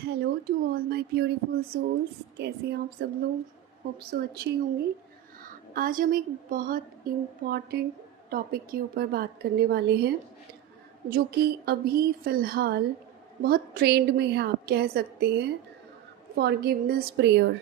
Hello to all my beautiful souls. कैसे हैं आप सब लोग? होप सो अच्छे होंगे। आज हम एक बहुत इम्पॉर्टेंट टॉपिक के ऊपर बात करने वाले हैं जो कि अभी फ़िलहाल बहुत ट्रेंड में है, आप कह सकते हैं। फॉरगिवनेस प्रेयर,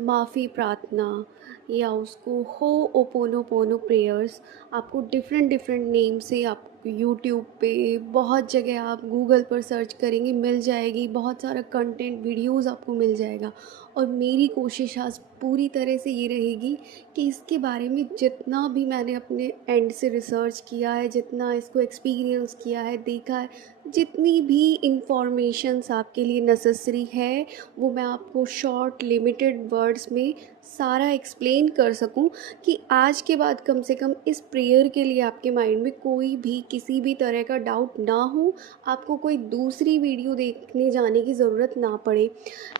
माफ़ी प्रार्थना, या उसको हो ओपोनोपोनो प्रेयर्स। आपको डिफरेंट डिफरेंट नेम से आप यूट्यूब पे बहुत जगह आप गूगल पर सर्च करेंगे मिल जाएगी, बहुत सारा कंटेंट वीडियोस आपको मिल जाएगा। और मेरी कोशिश आज पूरी तरह से ये रहेगी कि इसके बारे में जितना भी मैंने अपने एंड से रिसर्च किया है, जितना इसको एक्सपीरियंस किया है, देखा है, जितनी भी इंफॉर्मेशंस आपके लिए नेसेसरी है, वो मैं आपको शॉर्ट लिमिटेड वर्ड्स में सारा एक्सप्लेन कर सकूं कि आज के बाद कम से कम इस प्रेयर के लिए आपके माइंड में कोई भी किसी भी तरह का डाउट ना हो, आपको कोई दूसरी वीडियो देखने जाने की ज़रूरत ना पड़े।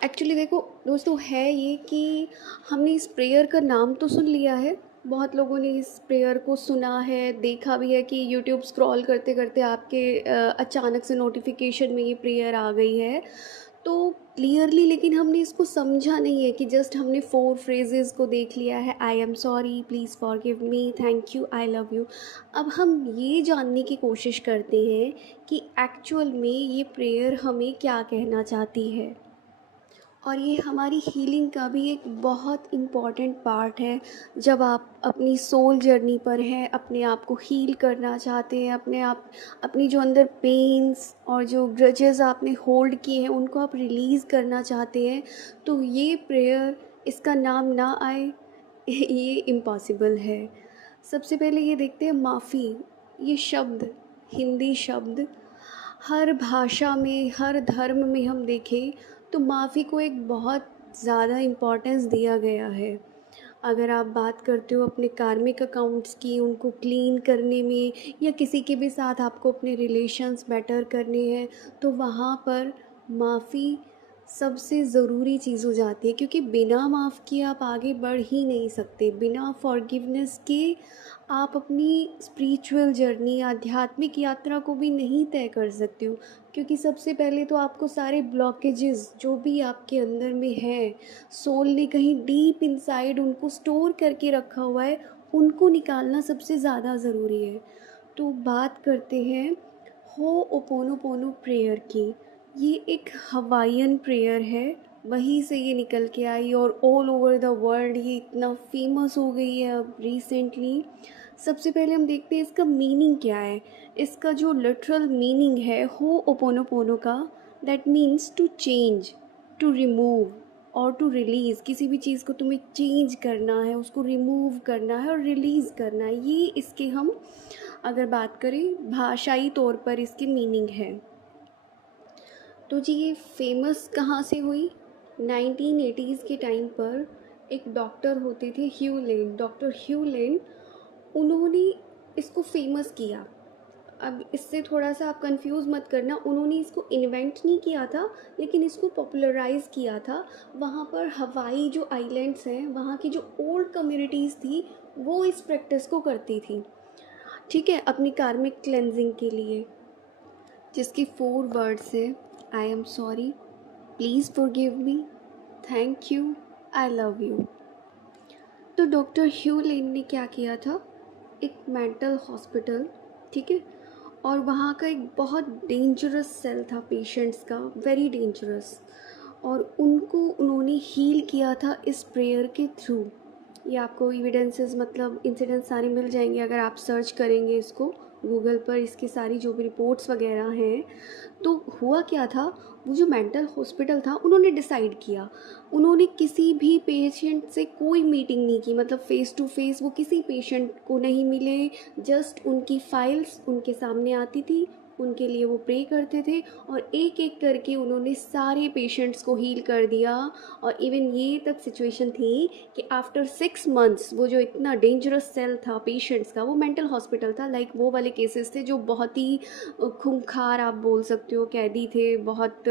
एक्चुअली देखो दोस्तों, है ये कि हमने इस प्रेयर का नाम तो सुन लिया है, बहुत लोगों ने इस प्रेयर को सुना है, देखा भी है कि यूट्यूब स्क्रॉल करते करते आपके अचानक से नोटिफिकेशन में ये प्रेयर आ गई है तो क्लियरली, लेकिन हमने इसको समझा नहीं है कि जस्ट हमने 4 फ्रेजेस को देख लिया है। I am sorry, please forgive me, thank you, I love you. अब हम ये जानने की कोशिश करते हैं कि एक्चुअल में ये प्रेयर हमें क्या कहना चाहती है। और ये हमारी हीलिंग का भी एक बहुत इम्पॉर्टेंट पार्ट है। जब आप अपनी सोल जर्नी पर हैं, अपने आप को हील करना चाहते हैं, अपनी जो अंदर पेन्स और जो ग्रजेस आपने होल्ड किए हैं उनको आप रिलीज़ करना चाहते हैं, तो ये प्रेयर, इसका नाम ना आए ये इम्पॉसिबल है। सबसे पहले ये देखते हैं माफ़ी। ये शब्द, हिंदी शब्द, हर भाषा में, हर धर्म में हम देखें तो माफ़ी को एक बहुत ज़्यादा इम्पोर्टेंस दिया गया है। अगर आप बात करते हो अपने कार्मिक अकाउंट्स की, उनको क्लीन करने में, या किसी के भी साथ आपको अपने रिलेशंस बेटर करने हैं, तो वहाँ पर माफ़ी सबसे ज़रूरी चीज़ हो जाती है, क्योंकि बिना माफ़ किए आप आगे बढ़ ही नहीं सकते। बिना फॉरगिवनेस के आप अपनी स्पिरिचुअल जर्नी, आध्यात्मिक यात्रा को भी नहीं तय कर सकते हो। क्योंकि सबसे पहले तो आपको सारे ब्लॉकेजेस जो भी आपके अंदर में है, सोल ने कहीं डीप इनसाइड उनको स्टोर करके रखा हुआ है, उनको निकालना सबसे ज़्यादा ज़रूरी है। तो बात करते हैं हो ओपोनोपोनो प्रेयर की। ये एक हवाईयन प्रेयर है, वहीं से ये निकल के आई और ऑल ओवर द वर्ल्ड ये इतना फेमस हो गई है अब रिसेंटली। सबसे पहले हम देखते हैं इसका मीनिंग क्या है। इसका जो लिटरल मीनिंग है हो ओपोनोपोनो का, that means to change, to remove और टू रिलीज़। किसी भी चीज़ को तुम्हें चेंज करना है, उसको रिमूव करना है और रिलीज़ करना है, ये इसके हम अगर बात करें भाषाई तौर पर इसकी मीनिंग है। तो जी ये फेमस कहाँ से हुई? 1980s के टाइम पर एक डॉक्टर होते थे ह्यू लेन, डॉक्टर ह्यू लेन, उन्होंने इसको फेमस किया। अब इससे थोड़ा सा आप कंफ्यूज मत करना, उन्होंने इसको इन्वेंट नहीं किया था, लेकिन इसको पॉपुलराइज किया था। वहाँ पर हवाई जो आइलैंड्स हैं, वहाँ की जो ओल्ड कम्युनिटीज़ थी, वो इस प्रैक्टिस को करती थी, ठीक है, अपनी कार्मिक क्लेंजिंग के लिए। जिसकी 4 वर्ड्स है, I am sorry, please forgive me, thank you, I love you. तो डॉक्टर ह्यू लेन ने क्या किया था, एक मेंटल हॉस्पिटल, ठीक है, और वहाँ का एक बहुत डेंजरस सेल था पेशेंट्स का, वेरी डेंजरस, और उनको उन्होंने हील किया था इस प्रेयर के थ्रू। ये आपको एविडेंसेस, मतलब इंसिडेंट्स सारे मिल जाएंगे अगर आप सर्च करेंगे इसको गूगल पर, इसकी सारी जो भी रिपोर्ट्स वगैरह हैं। तो हुआ क्या था, वो जो मेंटल हॉस्पिटल था, उन्होंने डिसाइड किया, उन्होंने किसी भी पेशेंट से कोई मीटिंग नहीं की, मतलब फ़ेस टू फेस वो किसी पेशेंट को नहीं मिले। जस्ट उनकी फाइल्स उनके सामने आती थी, उनके लिए वो प्रे करते थे, और एक एक करके उन्होंने सारे पेशेंट्स को हील कर दिया। और इवन ये तक सिचुएशन थी कि आफ्टर 6 मंथ्स वो जो इतना डेंजरस सेल था पेशेंट्स का, वो मेंटल हॉस्पिटल था, लाइक वो वाले केसेस थे जो बहुत ही खूंखार आप बोल सकते हो कैदी थे, बहुत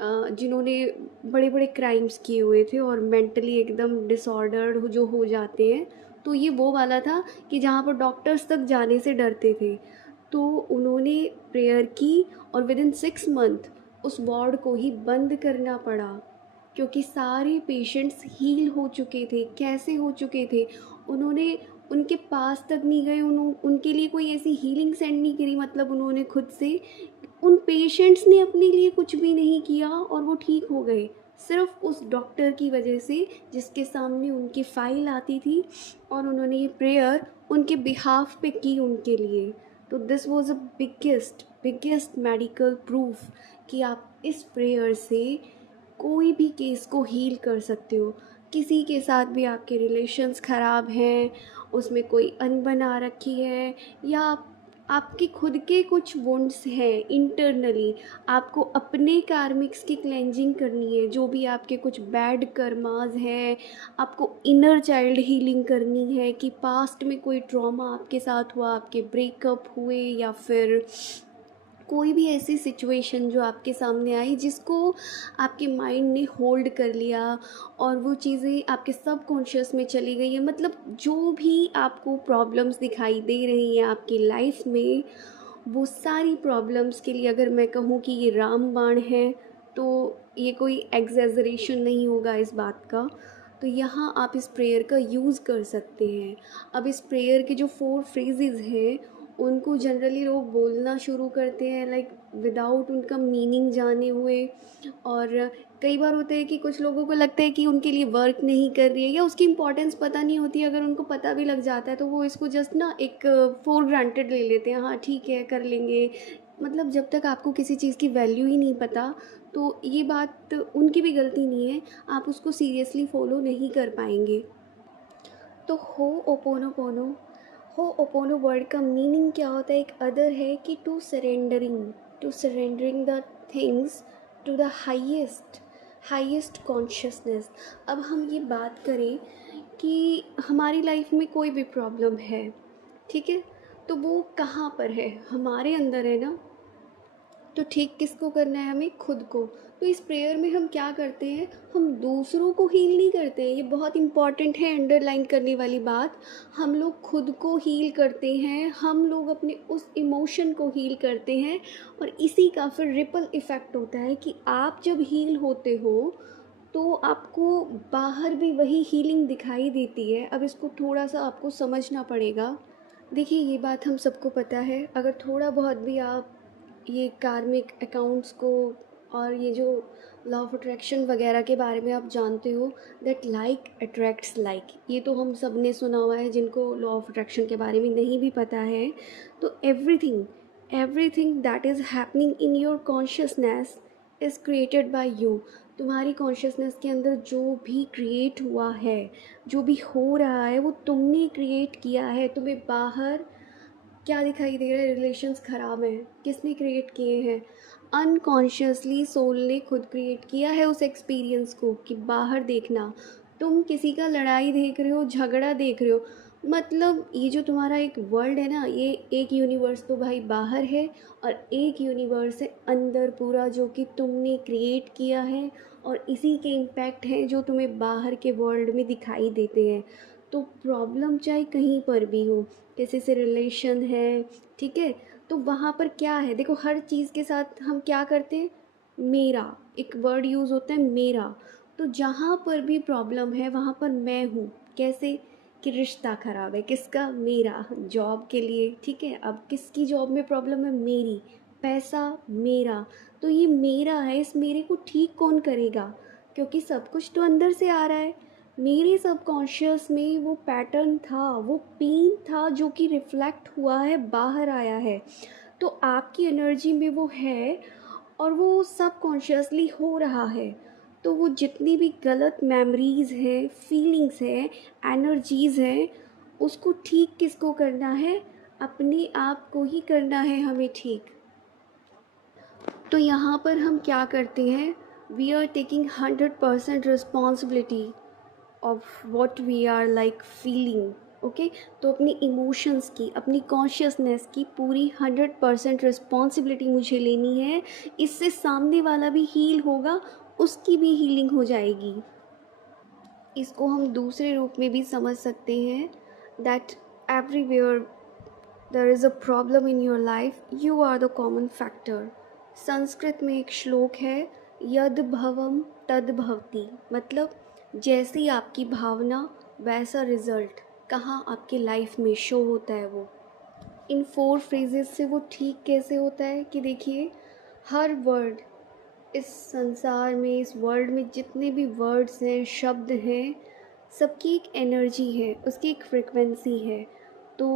जिन्होंने बड़े बड़े क्राइम्स किए हुए थे और मेंटली एकदम डिसऑर्डर्ड जो हो जाते हैं। तो ये वो वाला था कि जहाँ पर डॉक्टर्स तक जाने से डरते थे। तो उन्होंने प्रेयर की और विद इन 6 मंथ उस वार्ड को ही बंद करना पड़ा, क्योंकि सारे पेशेंट्स हील हो चुके थे। कैसे हो चुके थे? उन्होंने उनके पास तक नहीं गए, उनके लिए कोई ऐसी हीलिंग सेंड नहीं करी, मतलब उन्होंने खुद से, उन पेशेंट्स ने अपने लिए कुछ भी नहीं किया और वो ठीक हो गए, सिर्फ उस डॉक्टर की वजह से जिसके सामने उनकी फ़ाइल आती थी और उन्होंने ये प्रेयर उनके बिहाफ पे की उनके लिए। तो this was a biggest medical proof कि आप इस प्रेयर से कोई भी केस को हील कर सकते हो। किसी के साथ भी आपके रिलेशंस ख़राब हैं, उसमें कोई अनबन आ रखी है, या आपके खुद के कुछ वुंड्स हैं इंटरनली, आपको अपने कार्मिक्स की क्लेंजिंग करनी है, जो भी आपके कुछ बैड कर्मास हैं, आपको इनर चाइल्ड हीलिंग करनी है कि पास्ट में कोई ट्रॉमा आपके साथ हुआ, आपके ब्रेकअप हुए, या फिर कोई भी ऐसी सिचुएशन जो आपके सामने आई जिसको आपके माइंड ने होल्ड कर लिया और वो चीज़ें आपके सब कॉन्शियस में चली गई है। मतलब जो भी आपको प्रॉब्लम्स दिखाई दे रही हैं आपकी लाइफ में, वो सारी प्रॉब्लम्स के लिए अगर मैं कहूँ कि ये रामबाण है, तो ये कोई एग्जेजरेशन नहीं होगा इस बात का। तो यहाँ आप इस प्रेयर का यूज़ कर सकते हैं। अब इस प्रेयर के जो 4 फ्रेजेज़ हैं, उनको जनरली लोग बोलना शुरू करते हैं लाइक विदाउट उनका मीनिंग जाने हुए, और कई बार होता है कि कुछ लोगों को लगता है कि उनके लिए वर्क नहीं कर रही है या उसकी इम्पोर्टेंस पता नहीं होती। अगर उनको पता भी लग जाता है तो वो इसको जस्ट ना एक फॉर ग्रांटेड ले लेते हैं, हाँ ठीक है कर लेंगे। मतलब जब तक आपको किसी चीज़ की वैल्यू ही नहीं पता, तो ये बात उनकी भी गलती नहीं है, आप उसको सीरियसली फॉलो नहीं कर पाएंगे। तो हो ओपोनो वर्ड का मीनिंग क्या होता है? एक अदर है कि to surrendering the things to the highest consciousness. अब हम ये बात करें कि हमारी लाइफ में कोई भी प्रॉब्लम है, ठीक है, तो वो कहाँ पर है? हमारे अंदर है ना। तो ठीक किसको करना है? हमें खुद को। तो इस प्रेयर में हम क्या करते हैं? हम दूसरों को हील नहीं करते हैं, ये बहुत इंपॉर्टेंट है अंडरलाइन करने वाली बात। हम लोग खुद को हील करते हैं, हम लोग अपने उस इमोशन को हील करते हैं, और इसी का फिर रिपल इफ़ेक्ट होता है कि आप जब हील होते हो तो आपको बाहर भी वही हीलिंग दिखाई देती है। अब इसको थोड़ा सा आपको समझना पड़ेगा। देखिए ये बात हम सबको पता है, अगर थोड़ा बहुत भी आप ये कार्मिक अकाउंट्स को और ये जो लॉ ऑफ अट्रैक्शन वगैरह के बारे में आप जानते हो, दैट लाइक अट्रैक्ट्स लाइक, ये तो हम सब ने सुना हुआ है। जिनको लॉ ऑफ अट्रैक्शन के बारे में नहीं भी पता है, तो everything that is happening in your consciousness is created by you. तुम्हारी कॉन्शियसनेस के अंदर जो भी क्रिएट हुआ है, जो भी हो रहा है, वो तुमने क्रिएट किया है। तुम्हें बाहर क्या दिखाई दे रहा है? रिलेशंस ख़राब हैं, किसने क्रिएट किए हैं? अनकॉन्शियसली सोल ने खुद क्रिएट किया है उस एक्सपीरियंस को। कि बाहर देखना, तुम किसी का लड़ाई देख रहे हो, झगड़ा देख रहे हो, मतलब ये जो तुम्हारा एक वर्ल्ड है ना, ये एक यूनिवर्स तो भाई बाहर है और एक यूनिवर्स है अंदर पूरा, जो कि तुमने क्रिएट किया है, और इसी के इम्पैक्ट हैं जो तुम्हें बाहर के वर्ल्ड में दिखाई देते हैं। तो प्रॉब्लम चाहे कहीं पर भी हो, किसी से रिलेशन है, ठीक है, तो वहाँ पर क्या है? देखो हर चीज़ के साथ हम क्या करते हैं? मेरा एक वर्ड यूज़ होता है, मेरा। तो जहाँ पर भी प्रॉब्लम है वहाँ पर मैं हूँ। कैसे? कि रिश्ता ख़राब है, किसका? मेरा। जॉब के लिए, ठीक है, अब किसकी जॉब में प्रॉब्लम है? मेरी। पैसा, मेरा। तो ये मेरा है, इस मेरे को ठीक कौन करेगा? क्योंकि सब कुछ तो अंदर से आ रहा है। मेरे सबकॉन्शियस में वो पैटर्न था, वो पेन था, जो कि रिफ्लेक्ट हुआ है, बाहर आया है। तो आपकी एनर्जी में वो है और वो सबकॉन्शियसली हो रहा है। तो वो जितनी भी गलत मेमोरीज़ हैं, फीलिंग्स हैं, एनर्जीज़ हैं, उसको ठीक किसको करना है? अपने आप को ही करना है हमें ठीक। तो यहाँ पर हम क्या करते हैं? We are taking 100% responsibility of what we are like feeling. Okay, तो अपनी इमोशंस की, अपनी कॉन्शियसनेस की पूरी 100% रिस्पॉन्सिबिलिटी मुझे लेनी है। इससे सामने वाला भी हील होगा, उसकी भी हीलिंग हो जाएगी। इसको हम दूसरे रूप में भी समझ सकते हैं, that everywhere there is a problem in your life, you are the common factor. Sanskrit में एक श्लोक है, यद भवम तद भवति, मतलब जैसी आपकी भावना वैसा रिजल्ट कहाँ आपकी लाइफ में शो होता है। वो इन 4 फ्रेजेस से वो ठीक कैसे होता है कि देखिए, हर वर्ड इस संसार में, इस वर्ल्ड में जितने भी वर्ड्स हैं, शब्द हैं, सबकी एक एनर्जी है, उसकी एक फ्रिक्वेंसी है। तो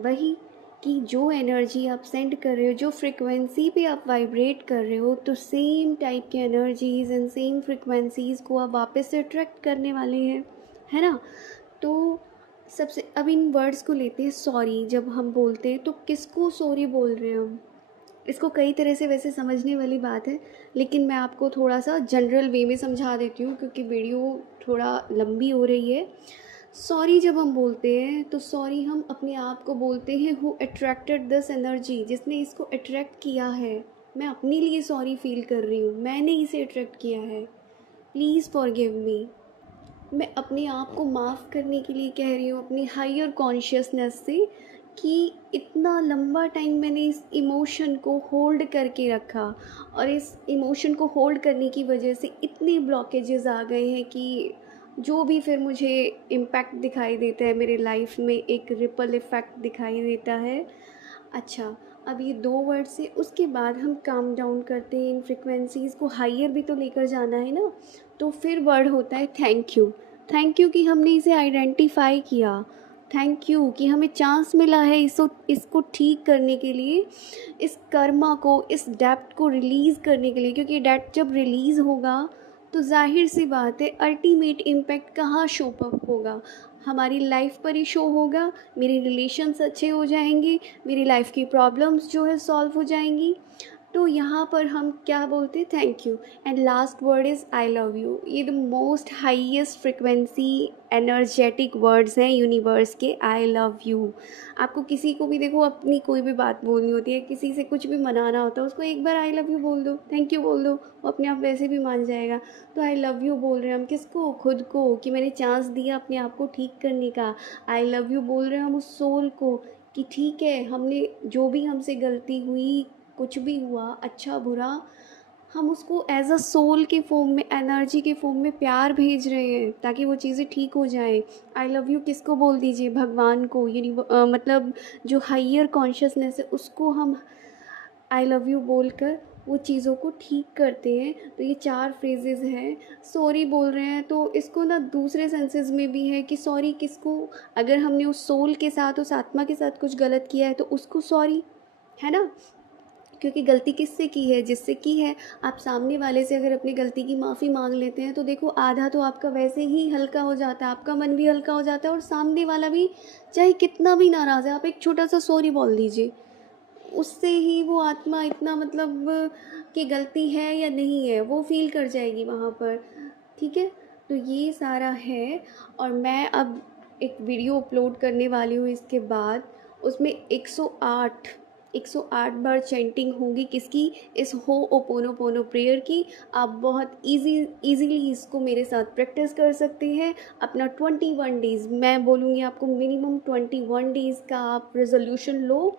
वही कि जो एनर्जी आप सेंड कर रहे हो, जो फ्रिक्वेंसी पे आप वाइब्रेट कर रहे हो, तो सेम टाइप के एनर्जीज़ एंड सेम फ्रिक्वेंसीज़ को आप वापस से अट्रैक्ट करने वाले हैं, है ना। तो सबसे अब इन वर्ड्स को लेते हैं, सॉरी जब हम बोलते हैं तो किसको सॉरी बोल रहे हैं हम। इसको कई तरह से वैसे समझने वाली बात है, लेकिन मैं आपको थोड़ा सा जनरल वे में समझा देती हूँ क्योंकि वीडियो थोड़ा लंबी हो रही है। सॉरी जब हम बोलते हैं तो सॉरी हम अपने आप को बोलते हैं हु अट्रैक्टेड दिस एनर्जी, जिसने इसको अट्रैक्ट किया है। मैं अपने लिए सॉरी फील कर रही हूँ, मैंने इसे अट्रैक्ट किया है, प्लीज़ फॉरगिव मी। मैं अपने आप को माफ़ करने के लिए कह रही हूँ अपनी हायर कॉन्शियसनेस से कि इतना लंबा टाइम मैंने इस इमोशन को होल्ड करके रखा, और इस इमोशन को होल्ड करने की वजह से इतने ब्लॉकेजेस आ गए हैं कि जो भी फिर मुझे इम्पैक्ट दिखाई देता है मेरे लाइफ में, एक रिपल इफ़ेक्ट दिखाई देता है। अच्छा, अब ये 2 वर्ड से उसके बाद हम काम डाउन करते हैं, इन फ्रिक्वेंसीज़ को हाइयर भी तो लेकर जाना है ना। तो फिर वर्ड होता है थैंक यू। थैंक यू कि हमने इसे आइडेंटिफाई किया, थैंक यू कि हमें चांस मिला है इसको ठीक करने के लिए, इस कर्मा को, इस डेप्थ को रिलीज़ करने के लिए, क्योंकि डेप्थ जब रिलीज़ होगा तो जाहिर सी बात है अल्टीमेट इम्पैक्ट कहाँ शो अप होगा, हमारी लाइफ पर ही शो होगा। मेरे रिलेशंस अच्छे हो जाएंगे, मेरी लाइफ की प्रॉब्लम्स जो है सॉल्व हो जाएंगी। तो यहाँ पर हम क्या बोलते हैं, thank you. And last word is I love you. ये the most highest frequency energetic words हैं यूनिवर्स के, आई लव यू। आपको किसी को भी देखो अपनी कोई भी बात बोलनी होती है, किसी से कुछ भी मनाना होता है, उसको एक बार आई लव यू बोल दो, थैंक यू बोल दो, वो अपने आप वैसे भी मान जाएगा। तो आई लव यू बोल रहे हैं हम किसको, खुद को, कि मैंने चांस दिया अपने आप को ठीक करने का। आई लव यू बोल रहे हैं हम उस सोल को कि ठीक है, हमने जो भी हमसे गलती हुई, कुछ भी हुआ, अच्छा बुरा, हम उसको एज अ सोल के फॉर्म में, एनर्जी के फॉर्म में प्यार भेज रहे हैं ताकि वो चीज़ें ठीक हो जाएं। आई लव यू किसको बोल दीजिए, भगवान को, मतलब जो हाइयर कॉन्शियसनेस है उसको हम आई लव यू बोलकर वो चीज़ों को ठीक करते हैं। तो ये 4 फ्रेजेज़ हैं। सॉरी बोल रहे हैं तो इसको ना दूसरे सेंसेस में भी है कि सॉरी किसको, अगर हमने उस सोल के साथ, उस आत्मा के साथ कुछ गलत किया है तो उसको सॉरी, है ना। क्योंकि गलती किससे की है, जिससे की है। आप सामने वाले से अगर अपनी गलती की माफ़ी मांग लेते हैं तो देखो आधा तो आपका वैसे ही हल्का हो जाता है, आपका मन भी हल्का हो जाता है, और सामने वाला भी चाहे कितना भी नाराज़ है, आप एक छोटा सा सॉरी बोल दीजिए, उससे ही वो आत्मा इतना मतलब कि गलती है या नहीं है वो फील कर जाएगी वहाँ पर, ठीक है। तो ये सारा है, और मैं अब एक वीडियो अपलोड करने वाली हूँ इसके बाद, उसमें 108 बार चैंटिंग होगी किसकी, इस हो ओपोनोपोनो प्रेयर की। आप बहुत इजीली इसको मेरे साथ प्रैक्टिस कर सकते हैं। अपना 21 डेज़, मैं बोलूँगी आपको मिनिमम 21 डेज़ का आप रेजोल्यूशन लो।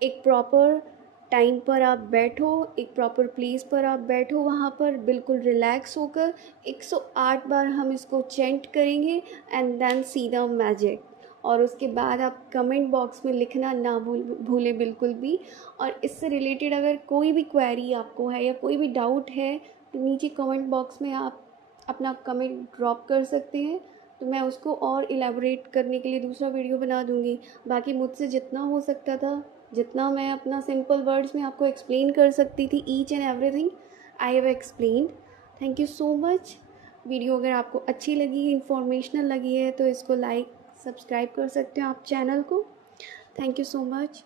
एक प्रॉपर टाइम पर आप बैठो, एक प्रॉपर प्लेस पर आप बैठो, वहाँ पर बिल्कुल रिलैक्स होकर 108 बार हम इसको चेंट करेंगे and then see the magic. और उसके बाद आप कमेंट बॉक्स में लिखना ना भूलें बिल्कुल भी। और इससे रिलेटेड अगर कोई भी क्वेरी आपको है या कोई भी डाउट है तो नीचे कमेंट बॉक्स में आप अपना कमेंट ड्रॉप कर सकते हैं, तो मैं उसको और इलेबोरेट करने के लिए दूसरा वीडियो बना दूँगी। बाकी मुझसे जितना हो सकता था, जितना मैं अपना सिंपल वर्ड्स में आपको एक्सप्लेन कर सकती थी, each and everything I have explained. Thank you so much. Video अगर आपको अच्छी लगी, इन्फॉर्मेशनल लगी है तो इसको लाइक सब्सक्राइब कर सकते हो आप चैनल को। Thank you so much.